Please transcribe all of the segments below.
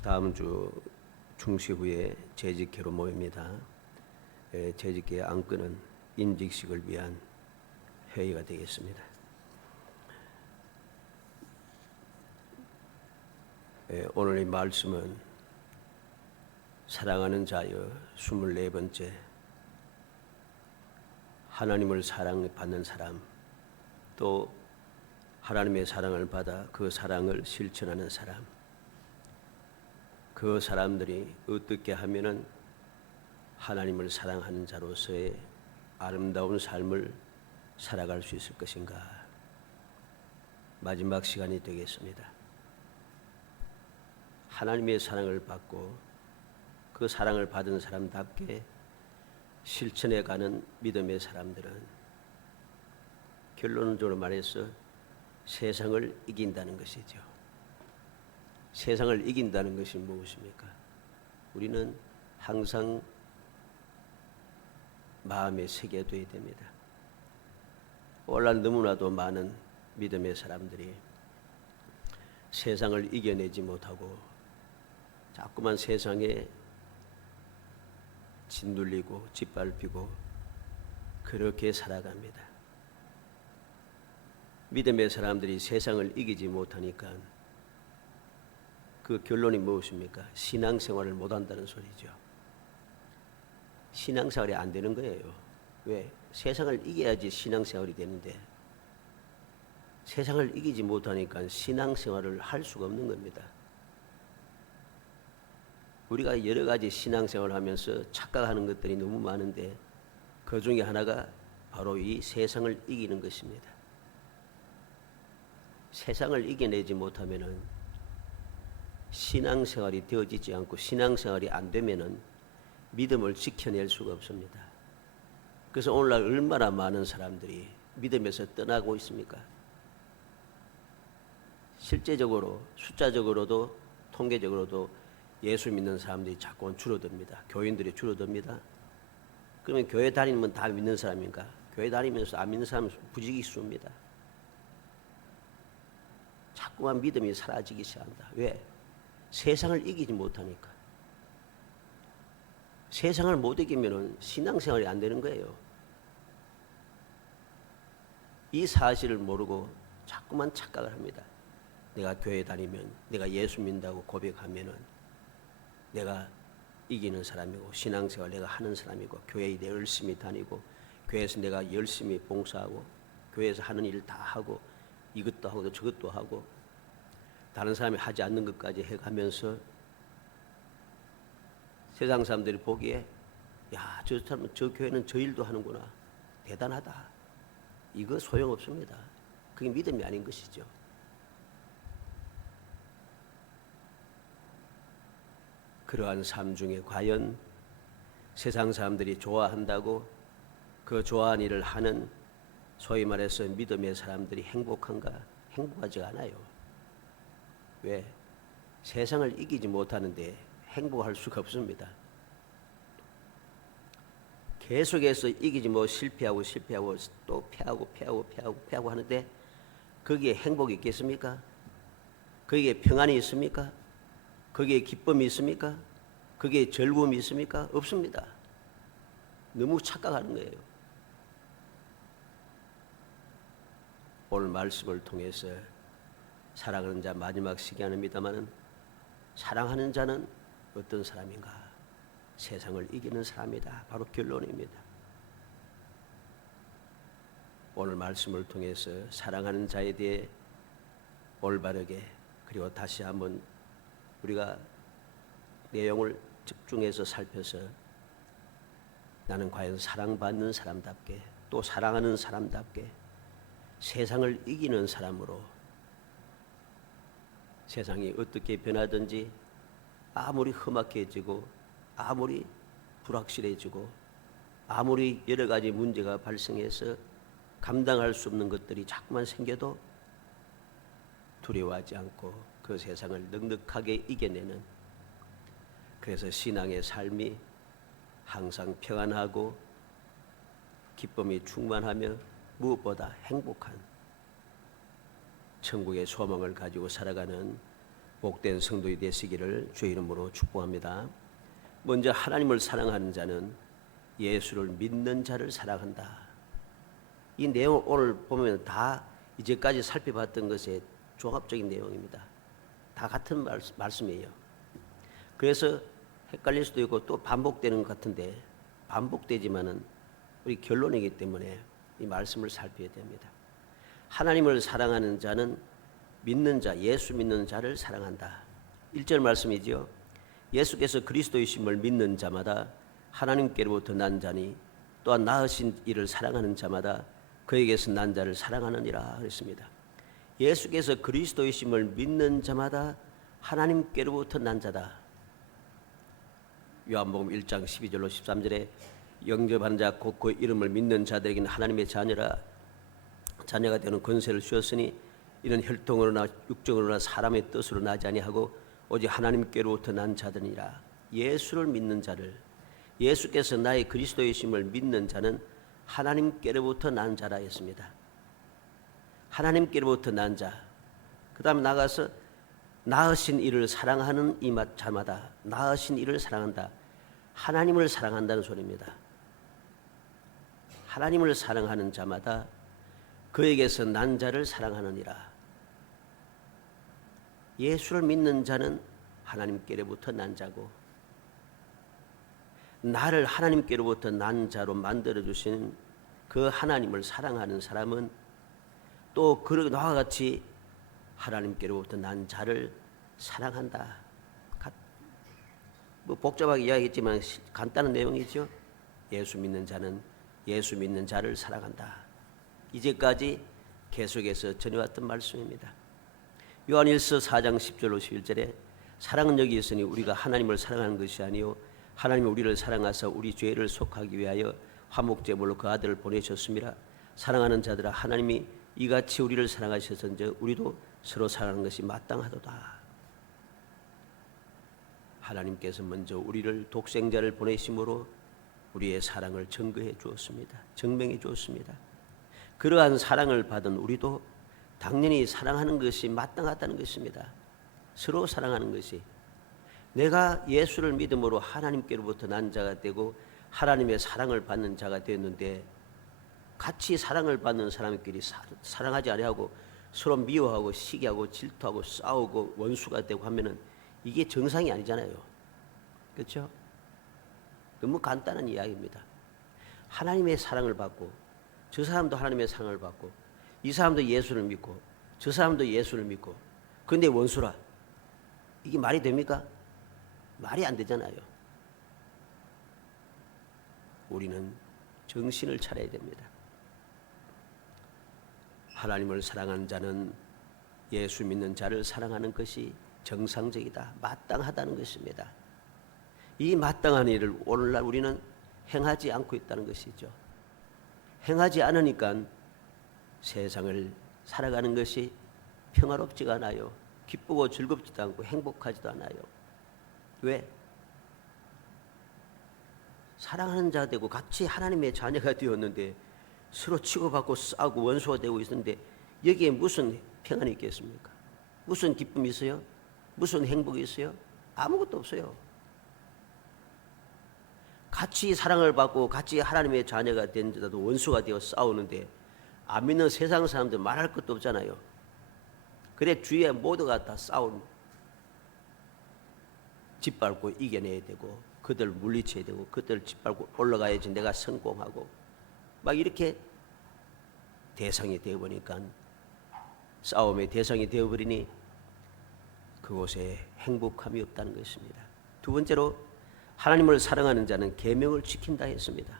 다음 주 중시 후에 재직회로 모입니다. 재직회 안건은 인직식을 위한 회의가 되겠습니다. 오늘의 말씀은 사랑하는 자여 24번째, 하나님을 사랑받는 사람, 또 하나님의 사랑을 받아 그 사랑을 실천하는 사람, 그 사람들이 어떻게 하면은 하나님을 사랑하는 자로서의 아름다운 삶을 살아갈 수 있을 것인가. 마지막 시간이 되겠습니다. 하나님의 사랑을 받고 그 사랑을 받은 사람답게 실천해가는 믿음의 사람들은 결론적으로 말해서 세상을 이긴다는 것이죠. 세상을 이긴다는 것이 무엇입니까? 우리는 항상 마음에 새겨둬야 됩니다. 오늘날 너무나도 많은 믿음의 사람들이 세상을 이겨내지 못하고 자꾸만 세상에 짓눌리고 짓밟히고 그렇게 살아갑니다. 믿음의 사람들이 세상을 이기지 못하니까 그 결론이 무엇입니까? 신앙생활을 못한다는 소리죠. 신앙생활이 안 되는 거예요. 왜? 세상을 이겨야지 신앙생활이 되는데 세상을 이기지 못하니까 신앙생활을 할 수가 없는 겁니다. 우리가 여러 가지 신앙생활을 하면서 착각하는 것들이 너무 많은데 그 중에 하나가 바로 이 세상을 이기는 것입니다. 세상을 이겨내지 못하면은 신앙생활이 되어지지 않고 신앙생활이 안 되면은 믿음을 지켜낼 수가 없습니다. 그래서 오늘날 얼마나 많은 사람들이 믿음에서 떠나고 있습니까? 실제적으로 숫자적으로도 통계적으로도 예수 믿는 사람들이 자꾸 줄어듭니다. 교인들이 줄어듭니다. 그러면 교회 다니면 다 믿는 사람인가? 교회 다니면서 안 믿는 사람은 부지기수입니다. 자꾸만 믿음이 사라지기 시작한다. 왜? 세상을 이기지 못하니까. 세상을 못 이기면 신앙생활이 안 되는 거예요. 이 사실을 모르고 자꾸만 착각을 합니다. 내가 교회 다니면, 내가 예수 믿는다고 고백하면은 내가 이기는 사람이고, 신앙생활 내가 하는 사람이고, 교회에 내가 열심히 다니고, 교회에서 내가 열심히 봉사하고, 교회에서 하는 일 다 하고, 이것도 하고 저것도 하고, 다른 사람이 하지 않는 것까지 해가면서 세상 사람들이 보기에 야, 저 사람, 저 교회는 저 일도 하는구나, 대단하다. 이거 소용없습니다. 그게 믿음이 아닌 것이죠. 그러한 삶 중에 과연 세상 사람들이 좋아한다고 그 좋아하는 일을 하는 소위 말해서 믿음의 사람들이 행복한가? 행복하지 않아요. 왜? 세상을 이기지 못하는데 행복할 수가 없습니다. 계속해서 이기지 못 실패하고 또 패하고 하는데 거기에 행복이 있겠습니까? 거기에 평안이 있습니까? 거기에 기쁨이 있습니까? 거기에 즐거움이 있습니까? 없습니다. 너무 착각하는 거예요. 오늘 말씀을 통해서 사랑하는 자 마지막 시간입니다마는 사랑하는 자는 어떤 사람인가? 세상을 이기는 사람이다. 바로 결론입니다. 오늘 말씀을 통해서 사랑하는 자에 대해 올바르게 그리고 다시 한번 우리가 내용을 집중해서 살펴서 나는 과연 사랑받는 사람답게 또 사랑하는 사람답게 세상을 이기는 사람으로 세상이 어떻게 변하든지 아무리 험악해지고 아무리 불확실해지고 아무리 여러 가지 문제가 발생해서 감당할 수 없는 것들이 자꾸만 생겨도 두려워하지 않고 그 세상을 넉넉하게 이겨내는, 그래서 신앙의 삶이 항상 평안하고 기쁨이 충만하며 무엇보다 행복한 천국의 소망을 가지고 살아가는 복된 성도이 되시기를 주의 이름으로 축복합니다. 먼저 하나님을 사랑하는 자는 예수를 믿는 자를 사랑한다. 이 내용 오늘 보면 다 이제까지 살펴봤던 것의 종합적인 내용입니다. 다 같은 말씀이에요. 그래서 헷갈릴 수도 있고 또 반복되는 것 같은데 반복되지만은 우리 결론이기 때문에 이 말씀을 살펴야 됩니다. 하나님을 사랑하는 자는 믿는 자, 예수 믿는 자를 사랑한다. 1절 말씀이지요. 예수께서 그리스도이심을 믿는 자마다 하나님께로부터 난 자니 또한 낳으신 이를 사랑하는 자마다 그에게서 난 자를 사랑하느니라 그랬습니다. 예수께서 그리스도이심을 믿는 자마다 하나님께로부터 난 자다. 요한복음 1장 12절로 13절에 영접하는 자 곧 그 이름을 믿는 자들에게는 하나님의 자녀가 되는 권세를 주었으니 이는 혈통으로나 육정으로나 사람의 뜻으로 나지 아니하고 오직 하나님께로부터 난 자들이라. 예수를 믿는 자를, 예수께서 나의 그리스도이심을 믿는 자는 하나님께로부터 난 자라 했습니다. 하나님께로부터 난 자. 그 다음 나가서 낳으신 이를 사랑하는 이 자마다, 낳으신 이를 사랑한다. 하나님을 사랑한다는 소리입니다. 하나님을 사랑하는 자마다 그에게서 난 자를 사랑하느니라. 예수를 믿는 자는 하나님께로부터 난 자고, 나를 하나님께로부터 난 자로 만들어주신 그 하나님을 사랑하는 사람은 또 나와 같이 하나님께로부터 난 자를 사랑한다. 뭐 복잡하게 이야기했지만 간단한 내용이죠. 예수 믿는 자는 예수 믿는 자를 사랑한다. 이제까지 계속해서 전해왔던 말씀입니다. 요한일서 4장 10절로 11절에 사랑은 여기 있으니 우리가 하나님을 사랑하는 것이 아니요 하나님이 우리를 사랑하사 우리 죄를 속하기 위하여 화목제물로 그 아들을 보내셨습니다. 사랑하는 자들아 하나님이 이같이 우리를 사랑하셨은즉 우리도 서로 사랑하는 것이 마땅하도다. 하나님께서 먼저 우리를 독생자를 보내심으로 우리의 사랑을 증거해 주었습니다. 증명해 주었습니다. 그러한 사랑을 받은 우리도 당연히 사랑하는 것이 마땅하다는 것입니다. 서로 사랑하는 것이. 내가 예수를 믿음으로 하나님께로부터 난 자가 되고 하나님의 사랑을 받는 자가 되었는데 같이 사랑을 받는 사람끼리 사랑하지 아니하고 서로 미워하고 시기하고 질투하고 싸우고 원수가 되고 하면은 이게 정상이 아니잖아요. 그렇죠? 너무 간단한 이야기입니다. 하나님의 사랑을 받고 저 사람도 하나님의 사랑을 받고 이 사람도 예수를 믿고 저 사람도 예수를 믿고 그런데 원수라. 이게 말이 됩니까? 말이 안 되잖아요. 우리는 정신을 차려야 됩니다. 하나님을 사랑하는 자는 예수 믿는 자를 사랑하는 것이 정상적이다. 마땅하다는 것입니다. 이 마땅한 일을 오늘날 우리는 행하지 않고 있다는 것이죠. 행하지 않으니까 세상을 살아가는 것이 평화롭지가 않아요. 기쁘고 즐겁지도 않고 행복하지도 않아요. 왜? 사랑하는 자가 되고 같이 하나님의 자녀가 되었는데 서로 치고받고 싸우고 원수가 되고 있는데 여기에 무슨 평안이 있겠습니까? 무슨 기쁨이 있어요? 무슨 행복이 있어요? 아무것도 없어요. 같이 사랑을 받고 같이 하나님의 자녀가 된 자도 원수가 되어 싸우는데 안 믿는 세상 사람들 말할 것도 없잖아요. 그래 주위에 모두가 다 짓밟고 이겨내야 되고 그들 물리쳐야 되고 그들 짓밟고 올라가야지 내가 성공하고 막 이렇게 대상이 되어보니까 싸움의 대상이 되어버리니 그곳에 행복함이 없다는 것입니다. 두 번째로 하나님을 사랑하는 자는 계명을 지킨다 했습니다.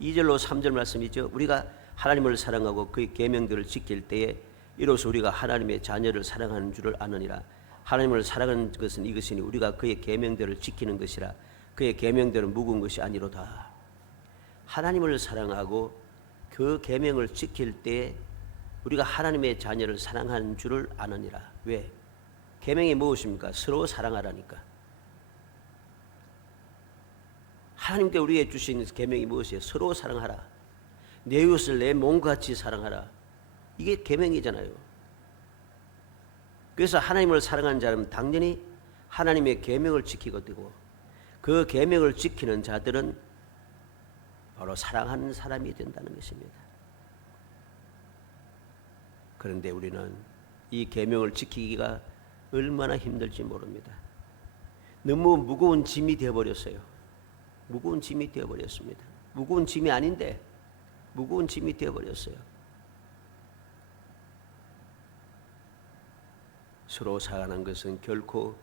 2절로 3절 말씀이죠. 우리가 하나님을 사랑하고 그의 계명들을 지킬 때에 이로써 우리가 하나님의 자녀를 사랑하는 줄을 아느니라. 하나님을 사랑하는 것은 이것이니 우리가 그의 계명들을 지키는 것이라. 그의 계명들은 무거운 것이 아니로다. 하나님을 사랑하고 그 계명을 지킬 때에 우리가 하나님의 자녀를 사랑하는 줄을 아느니라. 왜? 계명이 무엇입니까? 서로 사랑하라니까. 하나님께 우리에게 주신 계명이 무엇이에요? 서로 사랑하라. 내 이웃을 내 몸같이 사랑하라. 이게 계명이잖아요. 그래서 하나님을 사랑하는 자는 당연히 하나님의 계명을 지키게 되고 그 계명을 지키는 자들은 바로 사랑하는 사람이 된다는 것입니다. 그런데 우리는 이 계명을 지키기가 얼마나 힘들지 모릅니다. 너무 무거운 짐이 되어버렸어요. 무거운 짐이 되어버렸습니다. 무거운 짐이 아닌데 무거운 짐이 되어버렸어요. 서로 사랑하는 것은 결코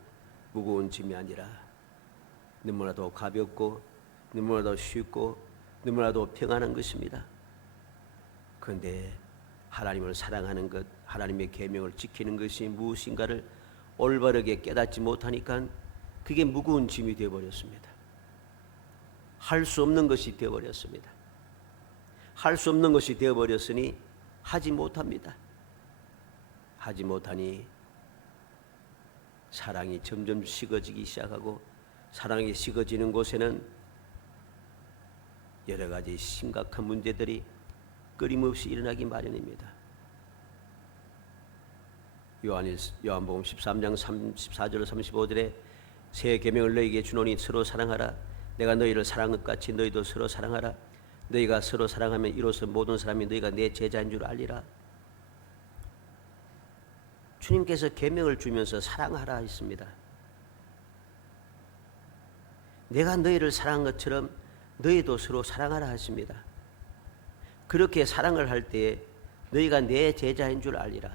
무거운 짐이 아니라 너무나도 가볍고 너무나도 쉽고 너무나도 평안한 것입니다. 그런데 하나님을 사랑하는 것, 하나님의 계명을 지키는 것이 무엇인가를 올바르게 깨닫지 못하니까 그게 무거운 짐이 되어버렸습니다. 할 수 없는 것이 되어버렸습니다. 할 수 없는 것이 되어버렸으니 하지 못합니다. 하지 못하니 사랑이 점점 식어지기 시작하고 사랑이 식어지는 곳에는 여러 가지 심각한 문제들이 끊임없이 일어나기 마련입니다. 요한복음 13장 34절 35절에 새 계명을 너희에게 주노니 서로 사랑하라. 내가 너희를 사랑한 것 같이 너희도 서로 사랑하라. 너희가 서로 사랑하면 이로써 모든 사람이 너희가 내 제자인 줄 알리라. 주님께서 계명을 주면서 사랑하라 했습니다. 내가 너희를 사랑한 것처럼 너희도 서로 사랑하라 하십니다. 그렇게 사랑을 할 때에 너희가 내 제자인 줄 알리라.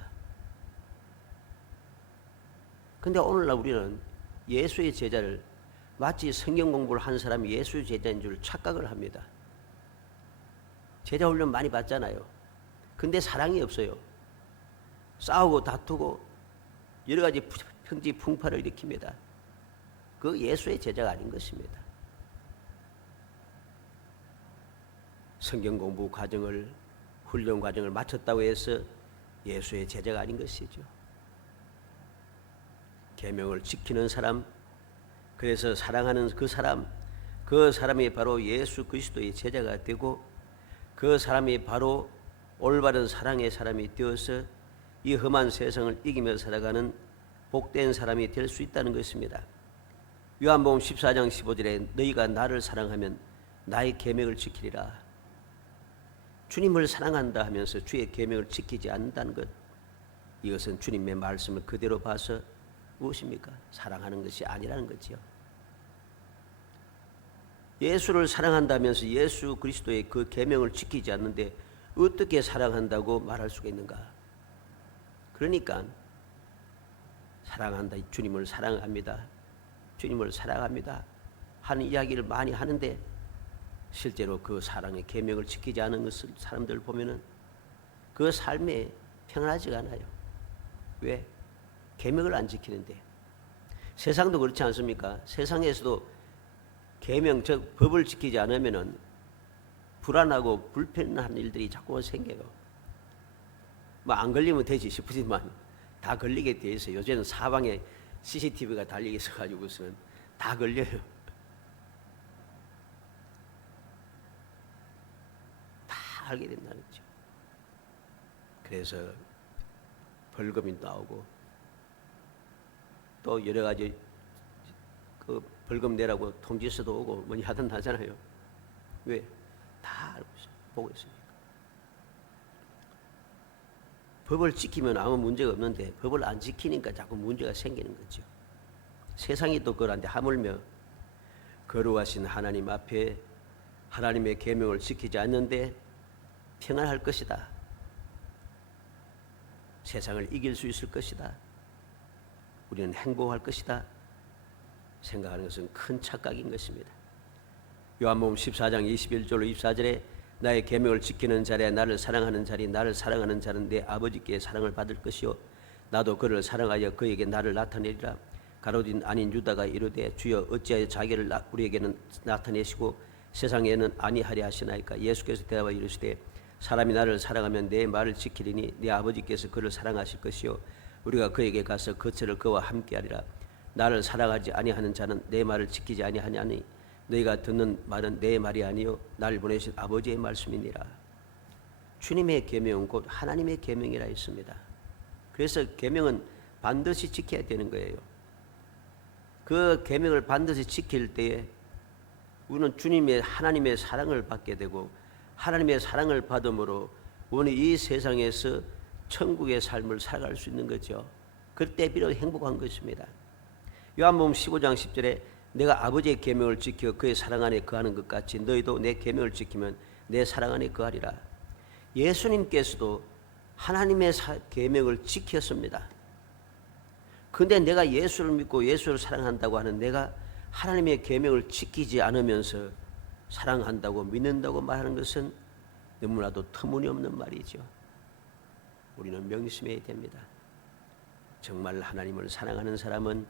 근데 오늘날 우리는 예수의 제자를 마치 성경 공부를 한 사람이 예수의 제자인 줄 착각을 합니다. 제자 훈련 많이 받잖아요. 근데 사랑이 없어요. 싸우고 다투고 여러 가지 평지풍파를 일으킵니다. 그 예수의 제자가 아닌 것입니다. 성경 공부 과정을 훈련 과정을 마쳤다고 해서 예수의 제자가 아닌 것이죠. 계명을 지키는 사람, 그래서 사랑하는 그 사람이 바로 예수 그리스도의 제자가 되고 그 사람이 바로 올바른 사랑의 사람이 되어서 이 험한 세상을 이기며 살아가는 복된 사람이 될 수 있다는 것입니다. 요한복음 14장 15절에 너희가 나를 사랑하면 나의 계명을 지키리라. 주님을 사랑한다 하면서 주의 계명을 지키지 않는다는 것, 이것은 주님의 말씀을 그대로 봐서 무엇입니까? 사랑하는 것이 아니라는 거지요. 예수를 사랑한다면서 예수 그리스도의 그 계명을 지키지 않는데 어떻게 사랑한다고 말할 수가 있는가? 그러니까 사랑한다, 주님을 사랑합니다, 주님을 사랑합니다 하는 이야기를 많이 하는데 실제로 그 사랑의 계명을 지키지 않은 사람들 보면은 그 삶에 평안하지가 않아요. 왜? 계명을 안 지키는데. 세상도 그렇지 않습니까? 세상에서도 계명, 즉 법을 지키지 않으면은 불안하고 불편한 일들이 자꾸 생겨요. 뭐 안 걸리면 되지 싶으지만 다 걸리게 돼 있어요. 요새는 사방에 CCTV가 달리게 있어가지고서는 다 걸려요. 다 알게 된다는 거죠. 그래서 벌금이 나오고 또 여러 가지 그 벌금 내라고 통지서도 오고 뭐니 하든 하잖아요. 왜? 다 알고 있어요. 보고 있으니까. 법을 지키면 아무 문제가 없는데 법을 안 지키니까 자꾸 문제가 생기는 거죠. 세상이 또 그런데 하물며 거룩하신 하나님 앞에 하나님의 계명을 지키지 않는데 평안할 것이다, 세상을 이길 수 있을 것이다, 우리는 행복할 것이다 생각하는 것은 큰 착각인 것입니다. 요한복음 14장 21절로 24절에 나의 계명을 지키는 자리에 나를 사랑하는 자리, 나를 사랑하는 자는 내 아버지께 사랑을 받을 것이요 나도 그를 사랑하여 그에게 나를 나타내리라. 가룟 아닌 유다가 이르되 주여 어찌하여 자기를 우리에게는 나타내시고 세상에는 아니하려 하시나이까. 예수께서 대답하여 이르시되 사람이 나를 사랑하면 내 말을 지키리니 내 아버지께서 그를 사랑하실 것이요 우리가 그에게 가서 거처를 그와 함께하리라. 나를 사랑하지 아니하는 자는 내 말을 지키지 아니하냐니 너희가 듣는 말은 내 말이 아니요 나를 보내신 아버지의 말씀이니라. 주님의 계명은 곧 하나님의 계명이라 했습니다. 그래서 계명은 반드시 지켜야 되는 거예요. 그 계명을 반드시 지킬 때에 우리는 주님의 하나님의 사랑을 받게 되고 하나님의 사랑을 받음으로 우리는 이 세상에서 천국의 삶을 살아갈 수 있는 거죠. 그때 비로소 행복한 것입니다. 요한복음 15장 10절에 내가 아버지의 계명을 지켜 그의 사랑 안에 거하는 것 같이 너희도 내 계명을 지키면 내 사랑 안에 거하리라. 예수님께서도 하나님의 계명을 지켰습니다. 근데 내가 예수를 믿고 예수를 사랑한다고 하는 내가 하나님의 계명을 지키지 않으면서 사랑한다고 믿는다고 말하는 것은 너무나도 터무니없는 말이죠. 우리는 명심해야 됩니다. 정말 하나님을 사랑하는 사람은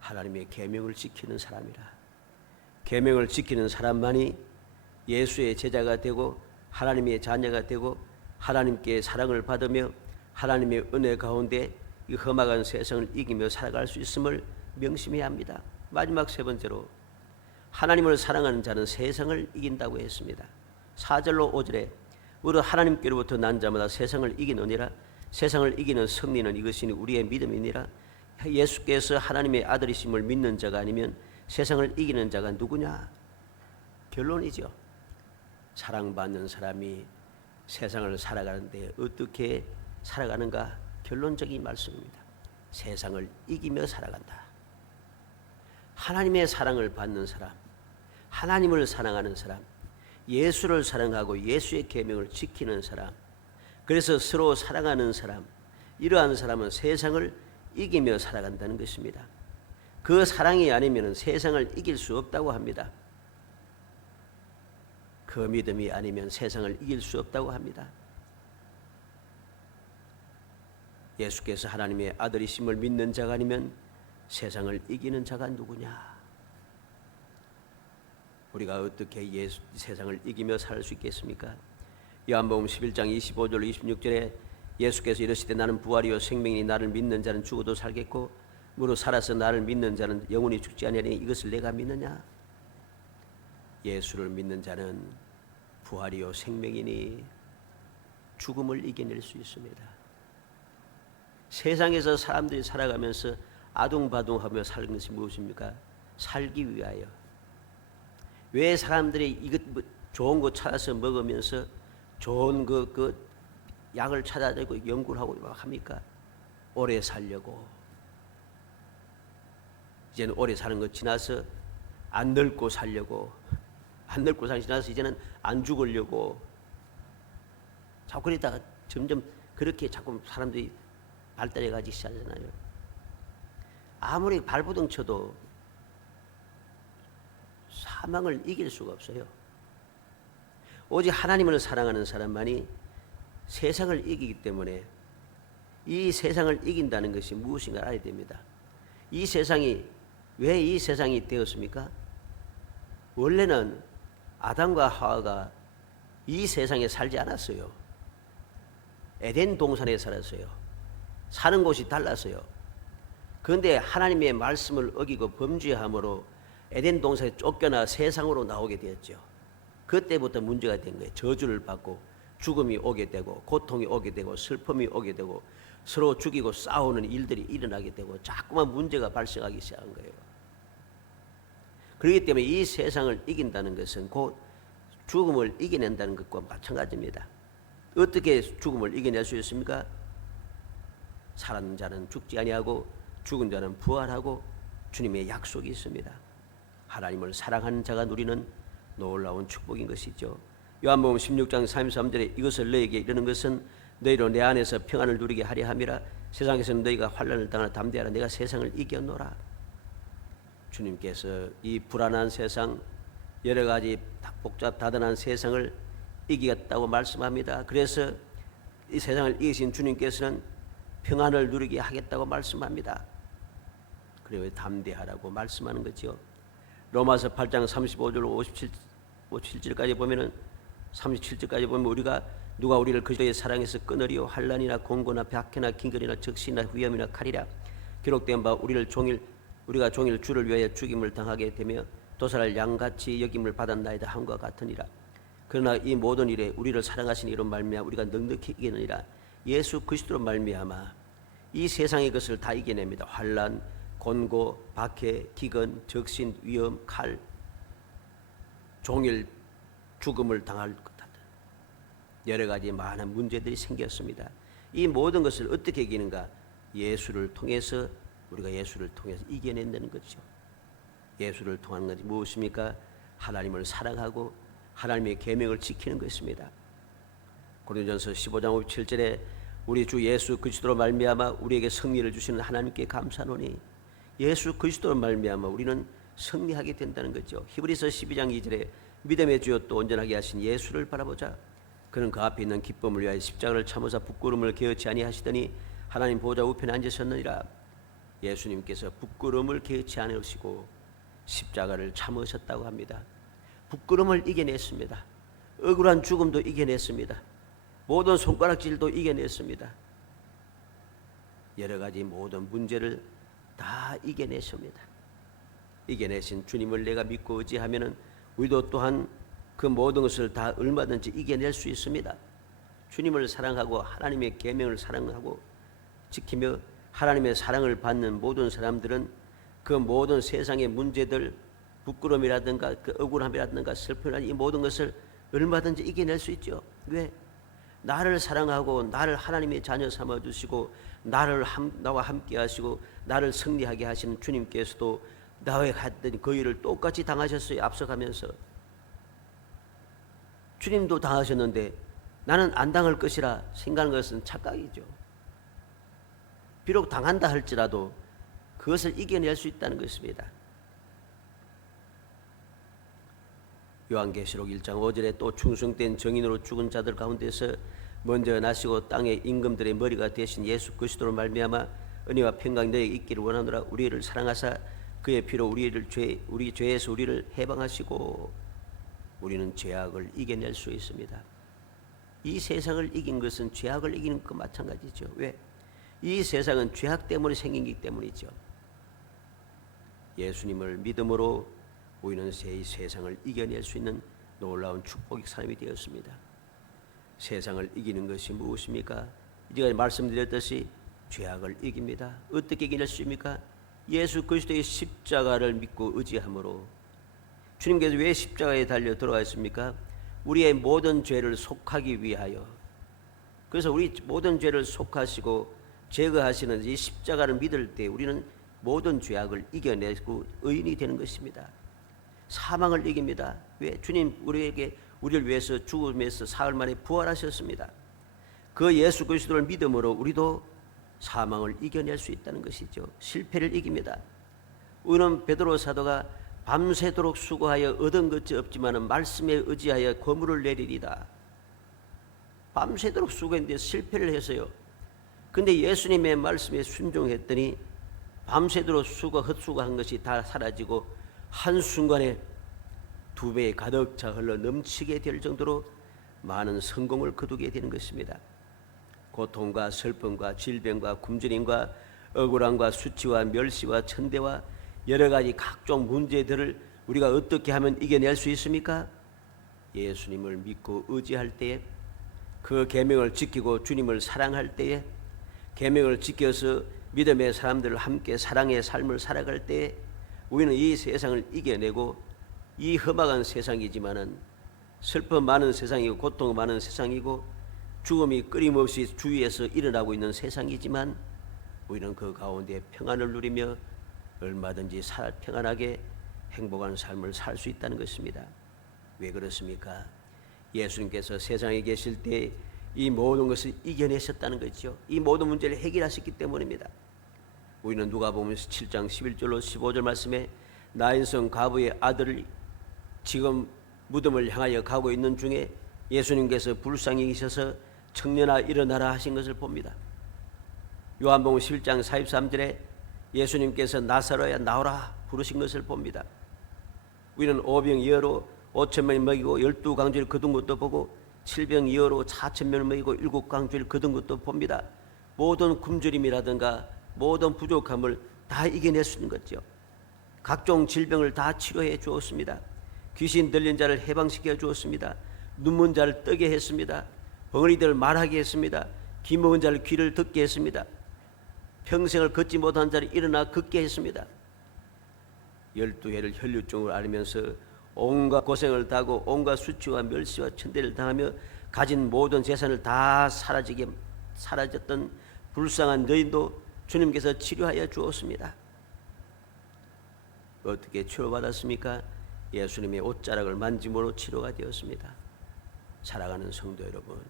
하나님의 계명을 지키는 사람이라. 계명을 지키는 사람만이 예수의 제자가 되고 하나님의 자녀가 되고 하나님께 사랑을 받으며 하나님의 은혜 가운데 이 험악한 세상을 이기며 살아갈 수 있음을 명심해야 합니다. 마지막 세 번째로 하나님을 사랑하는 자는 세상을 이긴다고 했습니다. 4절로 5절에 우리 하나님께로부터 난 자마다 세상을 이기느니라. 세상을 이기는 승리는 이것이니 우리의 믿음이니라. 예수께서 하나님의 아들이심을 믿는 자가 아니면 세상을 이기는 자가 누구냐? 결론이죠. 사랑받는 사람이 세상을 살아가는데 어떻게 살아가는가? 결론적인 말씀입니다. 세상을 이기며 살아간다. 하나님의 사랑을 받는 사람, 하나님을 사랑하는 사람, 예수를 사랑하고 예수의 계명을 지키는 사람, 그래서 서로 사랑하는 사람, 이러한 사람은 세상을 이기며 살아간다는 것입니다. 그 사랑이 아니면 세상을 이길 수 없다고 합니다. 그 믿음이 아니면 세상을 이길 수 없다고 합니다. 예수께서 하나님의 아들이심을 믿는 자가 아니면 세상을 이기는 자가 누구냐? 우리가 어떻게 세상을 이기며 살 수 있겠습니까? 요한복음 11장 25절 26절에 예수께서 이르시되 나는 부활이요 생명이니 나를 믿는 자는 죽어도 살겠고 무릇 살아서 나를 믿는 자는 영원히 죽지 아니하니 이것을 내가 믿느냐? 예수를 믿는 자는 부활이요 생명이니 죽음을 이겨낼 수 있습니다. 세상에서 사람들이 살아가면서 아둥바둥하며 사는 것이 무엇입니까? 살기 위하여. 왜 사람들이 이것 좋은 거 찾아서 먹으면서 좋은 그 약을 찾아내고 연구를 하고 막 합니까? 오래 살려고. 이제는 오래 사는 거 지나서 안 늙고 살려고. 안 늙고 사는 거 지나서 이제는 안 죽으려고. 자꾸 그러다가 점점 그렇게 자꾸 사람들이 발달해 가지 시작하잖아요. 아무리 발버둥 쳐도 사망을 이길 수가 없어요. 오직 하나님을 사랑하는 사람만이 세상을 이기기 때문에 이 세상을 이긴다는 것이 무엇인가 알아야 됩니다. 이 세상이 왜 이 세상이 되었습니까? 원래는 아담과 하와가 이 세상에 살지 않았어요. 에덴 동산에 살았어요. 사는 곳이 달랐어요. 그런데 하나님의 말씀을 어기고 범죄함으로 에덴 동산에 쫓겨나 세상으로 나오게 되었죠. 그때부터 문제가 된 거예요. 저주를 받고 죽음이 오게 되고 고통이 오게 되고 슬픔이 오게 되고 서로 죽이고 싸우는 일들이 일어나게 되고 자꾸만 문제가 발생하기 시작한 거예요. 그렇기 때문에 이 세상을 이긴다는 것은 곧 죽음을 이겨낸다는 것과 마찬가지입니다. 어떻게 죽음을 이겨낼 수 있습니까? 살았는 자는 죽지 아니하고 죽은 자는 부활하고 주님의 약속이 있습니다. 하나님을 사랑하는 자가 누리는 놀라운 축복인 것이죠. 요한복음 16장 33절에 이것을 너에게 이르는 것은 너희로 내 안에서 평안을 누리게 하려 함이라. 세상에서는 너희가 환난을 당하나 담대하라. 내가 세상을 이겨노라. 주님께서 이 불안한 세상, 여러 가지 복잡 다단한 세상을 이기겠다고 말씀합니다. 그래서 이 세상을 이기신 주님께서는 평안을 누리게 하겠다고 말씀합니다. 그리고 담대하라고 말씀하는 거죠. 로마서 8장 35절 57절까지 보면은 37절까지 보면 우리가 누가 우리를 그리스도의 사랑에서 끊으리요 환난이나 공고나 박해나 긴거리나 적시나 위험이나 칼이라 기록된 바 우리가 종일 주를 위하여 죽임을 당하게 되며 도살할 양같이 여김을 받았나이다 함과 같으니라. 그러나 이 모든 일에 우리를 사랑하신 이로 말미암아 우리가 넉넉히 이기느니라. 예수 그리스도로 말미암아 이 세상의 것을 다 이겨냅니다. 환난, 곤고, 박해, 기근, 적신, 위험, 칼, 종일 죽음을 당할 것 같은 여러 가지 많은 문제들이 생겼습니다. 이 모든 것을 어떻게 이기는가? 예수를 통해서, 우리가 예수를 통해서 이겨낸다는 거죠. 예수를 통한 것이 무엇입니까? 하나님을 사랑하고 하나님의 계명을 지키는 것입니다. 고린도전서 15장 57절에 우리 주 예수 그리스도로 말미암아 우리에게 승리를 주시는 하나님께 감사하노니, 예수 그리스도로 말미암아 우리는 승리하게 된다는 거죠. 히브리서 12장 2절에 믿음의 주요 또 온전하게 하신 예수를 바라보자. 그는 그 앞에 있는 기쁨을 위하여 십자가를 참으사 부끄러움을 개의치 아니하시더니 하나님 보좌 우편에 앉으셨느니라. 예수님께서 부끄러움을 개의치 않으시고 십자가를 참으셨다고 합니다. 부끄러움을 이겨냈습니다. 억울한 죽음도 이겨냈습니다. 모든 손가락질도 이겨냈습니다. 여러 가지 모든 문제를 다 이겨내십니다. 이겨내신 주님을 내가 믿고 의지하면은 우리도 또한 그 모든 것을 다 얼마든지 이겨낼 수 있습니다. 주님을 사랑하고 하나님의 계명을 사랑하고 지키며 하나님의 사랑을 받는 모든 사람들은 그 모든 세상의 문제들, 부끄러움이라든가 그 억울함이라든가 슬픔이라든가 이 모든 것을 얼마든지 이겨낼 수 있죠. 왜? 나를 사랑하고 나를 하나님의 자녀 삼아주시고 나와 함께 하시고 나를 승리하게 하시는 주님께서도 나와 같은 그 일을 똑같이 당하셨어요. 앞서가면서 주님도 당하셨는데 나는 안 당할 것이라 생각하는 것은 착각이죠. 비록 당한다 할지라도 그것을 이겨낼 수 있다는 것입니다. 요한계시록 1장 5절에 또 충성된 정인으로 죽은 자들 가운데서 먼저 나시고 땅의 임금들의 머리가 되신 예수 그리스도로 말미암아 은혜와 평강이 너에게 있기를 원하노라. 우리를 사랑하사 그의 피로 우리 죄에서 우리를 해방하시고 우리는 죄악을 이겨낼 수 있습니다. 이 세상을 이긴 것은 죄악을 이기는 것과 마찬가지죠. 왜? 이 세상은 죄악 때문에 생긴기 때문이죠. 예수님을 믿음으로 우리는 이 세상을 이겨낼 수 있는 놀라운 축복의 사람이 되었습니다. 세상을 이기는 것이 무엇입니까? 제가 말씀드렸듯이 죄악을 이깁니다. 어떻게 이겨낼 수 있습니까? 예수 그리스도의 십자가를 믿고 의지함으로. 주님께서 왜 십자가에 달려 들어가셨습니까? 우리의 모든 죄를 속하기 위하여. 그래서 우리 모든 죄를 속하시고 제거하시는 이 십자가를 믿을 때 우리는 모든 죄악을 이겨내고 의인이 되는 것입니다. 사망을 이깁니다. 왜? 주님 우리를 위해서 죽음에서 사흘 만에 부활하셨습니다. 그 예수 그리스도를 믿음으로 우리도 사망을 이겨낼 수 있다는 것이죠. 실패를 이깁니다. 우리는 베드로 사도가 밤새도록 수고하여 얻은 것이 없지만 말씀에 의지하여 거물을 내리리다. 밤새도록 수고했는데 실패를 했어요. 근데 예수님의 말씀에 순종했더니 밤새도록 헛수고한 것이 다 사라지고 한순간에 2배에 가득 차 흘러 넘치게 될 정도로 많은 성공을 거두게 되는 것입니다. 고통과 슬픔과 질병과 굶주림과 억울함과 수치와 멸시와 천대와 여러 가지 각종 문제들을 우리가 어떻게 하면 이겨낼 수 있습니까? 예수님을 믿고 의지할 때에, 그 계명을 지키고 주님을 사랑할 때에, 계명을 지켜서 믿음의 사람들을 함께 사랑의 삶을 살아갈 때에 우리는 이 세상을 이겨내고, 이 험악한 세상이지만은 슬픔 많은 세상이고 고통 많은 세상이고 죽음이 끊임없이 주위에서 일어나고 있는 세상이지만 우리는 그 가운데 평안을 누리며 얼마든지 평안하게 행복한 삶을 살 수 있다는 것입니다. 왜 그렇습니까? 예수님께서 세상에 계실 때 이 모든 것을 이겨내셨다는 거죠. 이 모든 문제를 해결하셨기 때문입니다. 우리는 누가복음 7장 11절로 15절 말씀에 나인성 과부의 아들을 지금 무덤을 향하여 가고 있는 중에 예수님께서 불쌍히 계셔서 청년아 일어나라 하신 것을 봅니다. 요한복음 11장 43절에 예수님께서 나사로야 나오라 부르신 것을 봅니다. 우리는 오병이어로 5,000명을 먹이고 12강주를 거둔 것도 보고 7병이어로 4,000명을 먹이고 7강주를 거둔 것도 봅니다. 모든 굶주림이라든가 모든 부족함을 다 이겨낼 수 있는 거죠. 각종 질병을 다 치료해 주었습니다. 귀신 들린 자를 해방시켜 주었습니다. 눈먼 자를 뜨게 했습니다. 벙어리들을 말하게 했습니다. 귀 먹은 자를 귀를 듣게 했습니다. 평생을 걷지 못한 자를 일어나 걷게 했습니다. 12해를 혈류증을 앓으면서 온갖 고생을 당하고 온갖 수치와 멸시와 천대를 당하며 가진 모든 재산을 다 사라졌던 불쌍한 여인도 주님께서 치료하여 주었습니다. 어떻게 치료받았습니까? 예수님의 옷자락을 만짐으로 치료가 되었습니다. 사랑하는 성도 여러분,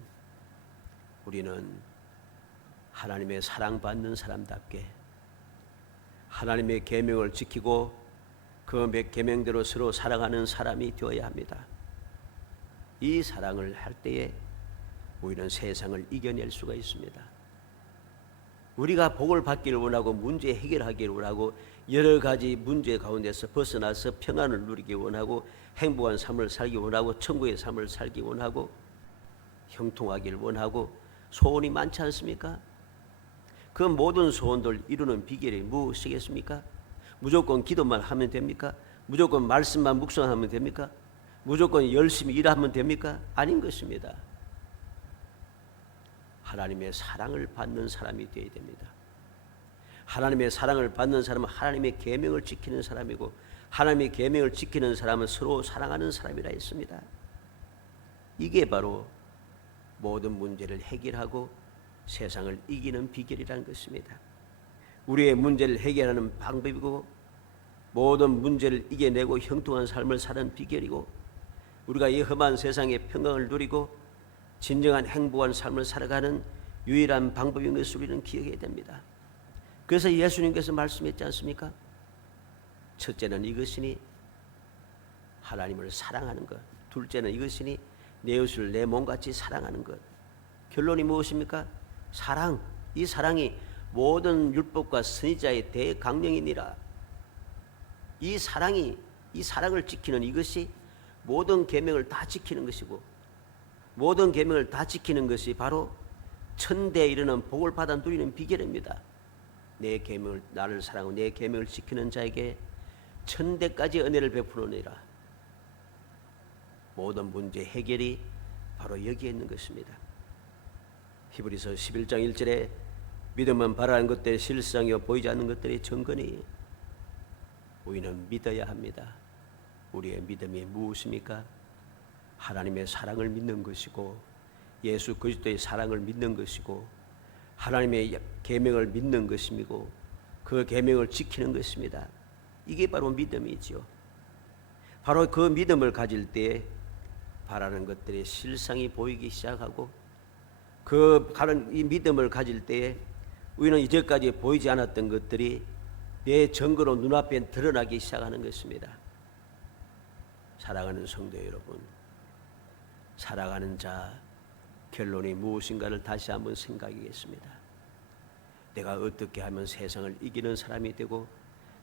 우리는 하나님의 사랑받는 사람답게 하나님의 계명을 지키고 그 계명대로 서로 사랑하는 사람이 되어야 합니다. 이 사랑을 할 때에 우리는 세상을 이겨낼 수가 있습니다. 우리가 복을 받기를 원하고 문제 해결하기를 원하고 여러 가지 문제 가운데서 벗어나서 평안을 누리기 원하고 행복한 삶을 살기 원하고 천국의 삶을 살기 원하고 형통하기를 원하고 소원이 많지 않습니까? 그 모든 소원들 이루는 비결이 무엇이겠습니까? 무조건 기도만 하면 됩니까? 무조건 말씀만 묵상하면 됩니까? 무조건 열심히 일하면 됩니까? 아닌 것입니다. 하나님의 사랑을 받는 사람이 되어야 됩니다. 하나님의 사랑을 받는 사람은 하나님의 계명을 지키는 사람이고 하나님의 계명을 지키는 사람은 서로 사랑하는 사람이라 했습니다. 이게 바로 모든 문제를 해결하고 세상을 이기는 비결이라는 것입니다. 우리의 문제를 해결하는 방법이고 모든 문제를 이겨내고 형통한 삶을 사는 비결이고 우리가 이 험한 세상의 평강을 누리고 진정한 행복한 삶을 살아가는 유일한 방법인 것을 우리는 기억해야 됩니다. 그래서 예수님께서 말씀했지 않습니까? 첫째는 이것이니 하나님을 사랑하는 것, 둘째는 이것이니 내 이웃을 내 몸같이 사랑하는 것. 결론이 무엇입니까? 사랑. 이 사랑이 모든 율법과 선지자의 대강령이니라. 이 사랑을 지키는 이것이 모든 계명을 다 지키는 것이고 모든 계명을 다 지키는 것이 바로 천대에 이르는 복을 받아 누리는 비결입니다. 내 계명을 나를 사랑하고 내 계명을 지키는 자에게 천대까지 은혜를 베푸느니라. 모든 문제 해결이 바로 여기에 있는 것입니다. 히브리서 11장 1절에 믿음은 바라는 것들의 실상이요 보이지 않는 것들의 증거니 우리는 믿어야 합니다. 우리의 믿음이 무엇입니까? 하나님의 사랑을 믿는 것이고 예수 그리스도의 사랑을 믿는 것이고 하나님의 계명을 믿는 것이고 그 계명을 지키는 것입니다. 이게 바로 믿음이지요. 바로 그 믿음을 가질 때에 바라는 것들의 실상이 보이기 시작하고 이 믿음을 가질 때에 우리는 이제까지 보이지 않았던 것들이 내 증거로 눈앞에 드러나기 시작하는 것입니다. 사랑하는 성도 여러분, 살아가는 자 결론이 무엇인가를 다시 한번 생각하겠습니다. 내가 어떻게 하면 세상을 이기는 사람이 되고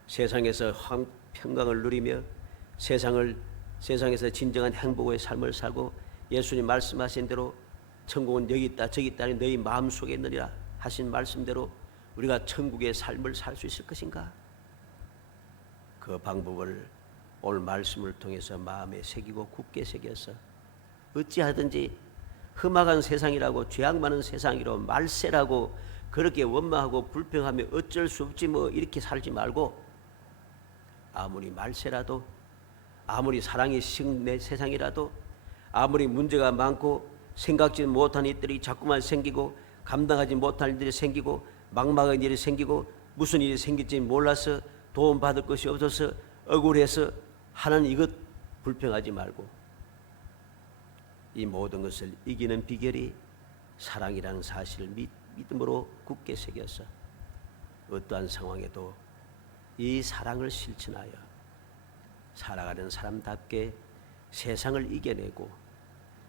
세상에서 평강을 누리며 세상에서 진정한 행복의 삶을 살고 예수님 말씀하신 대로 천국은 여기 있다 저기 있다니 너희 마음속에 있느니라 하신 말씀대로 우리가 천국의 삶을 살 수 있을 것인가? 그 방법을 오늘 말씀을 통해서 마음에 새기고 굳게 새겨서 어찌하든지 험악한 세상이라고 죄악 많은 세상이라고 말세라고 그렇게 원망하고 불평하며 어쩔 수 없지 뭐 이렇게 살지 말고 아무리 말세라도 아무리 사랑이 식내 세상이라도 아무리 문제가 많고 생각지 못한 일들이 자꾸만 생기고 감당하지 못할 일들이 생기고 막막한 일이 생기고 무슨 일이 생길지 몰라서 도움받을 것이 없어서 억울해서 하는 이것 불평하지 말고 이 모든 것을 이기는 비결이 사랑이라는 사실을 믿음으로 굳게 새겨서 어떠한 상황에도 이 사랑을 실천하여 살아가는 사람답게 세상을 이겨내고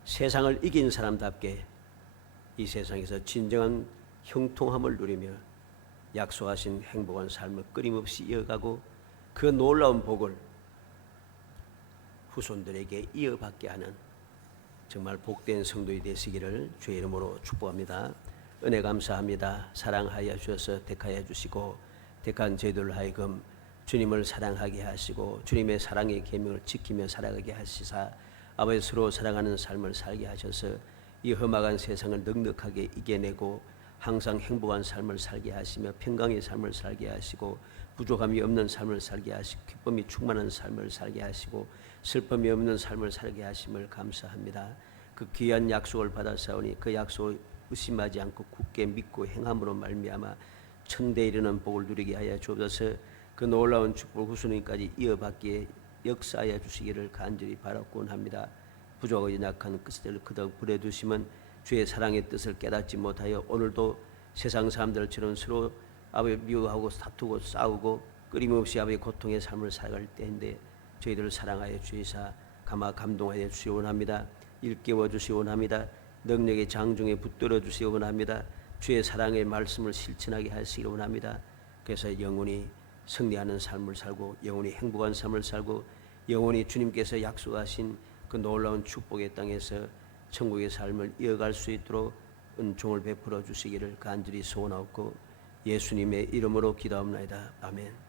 세상을 이긴 사람답게 이 세상에서 진정한 형통함을 누리며 약속하신 행복한 삶을 끊임없이 이어가고 그 놀라운 복을 후손들에게 이어받게 하는 정말 복된 성도이 되시기를 주의 이름으로 축복합니다. 은혜 감사합니다. 사랑하여 주셔서 택하여 주시고 택한 저희들 하여금 주님을 사랑하게 하시고 주님의 사랑의 계명을 지키며 살아가게 하시사 아버지 서로 사랑하는 삶을 살게 하셔서 이 험악한 세상을 넉넉하게 이겨내고 항상 행복한 삶을 살게 하시며 평강의 삶을 살게 하시고 부족함이 없는 삶을 살게 하시고 기쁨이 충만한 삶을 살게 하시고 슬픔이 없는 삶을 살게 하심을 감사합니다. 그 귀한 약속을 받아사오니 그 약속을 의심하지 않고 굳게 믿고 행함으로 말미암아 천대에 이르는 복을 누리게 하여 주옵소서. 그 놀라운 축복 후손님까지 이어받기에 역사하여 주시기를 간절히 바라곤 합니다. 부족하고 연약한 끝을 그덕 부려두심은 주의 사랑의 뜻을 깨닫지 못하여 오늘도 세상 사람들처럼 서로 아버지 미워하고 다투고 싸우고 끊임없이 아버지 고통의 삶을 살아갈 때인데 저희들을 사랑하여 주시사 감동하여 주시기 원합니다. 일깨워 주시기 원합니다. 능력의 장중에 붙들어 주시기 원합니다. 주의 사랑의 말씀을 실천하게 하시기 원합니다. 그래서 영원히 승리하는 삶을 살고 영원히 행복한 삶을 살고 영원히 주님께서 약속하신 그 놀라운 축복의 땅에서 천국의 삶을 이어갈 수 있도록 은총을 베풀어 주시기를 간절히 소원하옵고 예수님의 이름으로 기도합니다. 아멘.